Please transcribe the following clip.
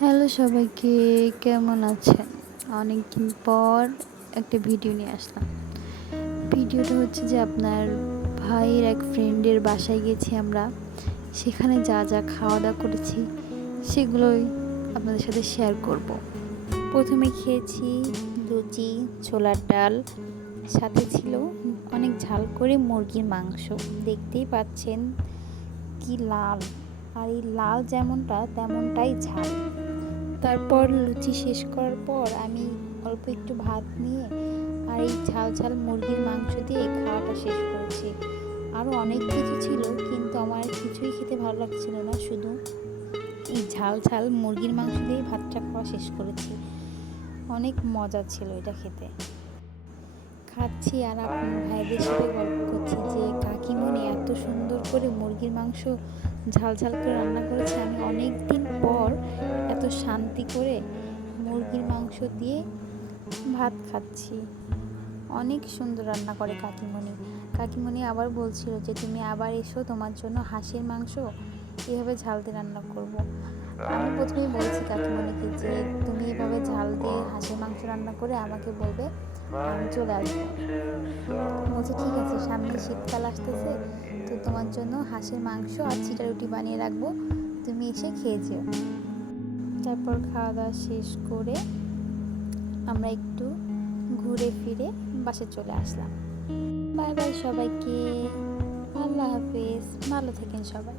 Hello সবাইকে, কেমন আছেন? অনেকদিন পর একটা ভিডিও নিয়ে আসলাম। ভিডিওটা হচ্ছে যে আপনার ভাইয়ের এক ফ্রেন্ডের বাসায় গেছি আমরা। সেখানে যা যা খাওয়া দাওয়া করেছি সেগুলোই আপনাদের সাথে শেয়ার করব। প্রথমে খেয়েছি লুচি, ছোলার ডাল, সাথে ছিল অনেক ঝাল করে মুরগির মাংস। দেখতেই পাচ্ছেন কি লাল, আর এই লাল যেমনটা তেমনটাই ঝাল। তারপর লুচি শেষ করার পর আমি অল্প একটু ভাত নিয়ে আর এই ঝাল ঝাল মুরগির মাংস দিয়ে খাওয়াটা শেষ করেছি। আরও অনেক কিছু ছিল, কিন্তু আমার কিছুই খেতে ভালো লাগছিল না, শুধু এই ঝাল ঝাল মুরগির মাংস দিয়ে ভাতটা খাওয়া শেষ করেছি। অনেক মজা ছিল এটা খেতে। খাচ্ছি আর আপনার ভাইদের সাথে গল্প করছি যে কাকিমণি এত সুন্দর করে মুরগির মাংস ঝাল ঝাল করে রান্না করেছে। আমি অনেক দিন পর এত শান্তি করে মুরগির মাংস দিয়ে ভাত খাচ্ছি। অনেক সুন্দর রান্না করে কাকিমণি। কাকিমণি আবার বলছিল যে তুমি আবার এসো, তোমার জন্য হাঁসের মাংস এভাবে ঝাল দিয়ে রান্না করব। আমি প্রথমেই বলছি কাকিমণিকে যে তুমি এভাবে ঝাল দিয়ে হাঁসের মাংস রান্না করে আমাকে বলবে, আমি চলে আসবো। বলছে ঠিক আছে, সামনে শীতকাল আসতেছে, তো তোমার জন্য হাঁসের মাংস আর চিটা রুটি বানিয়ে রাখবো, তুমি এসে খেয়ে যেও। তারপর খাওয়া দাওয়া শেষ করে আমরা একটু ঘুরে ফিরে বাসে চলে আসলাম। বাই বাই সবাইকে, আল্লাহ হাফেজ, ভালো থাকেন সবাই।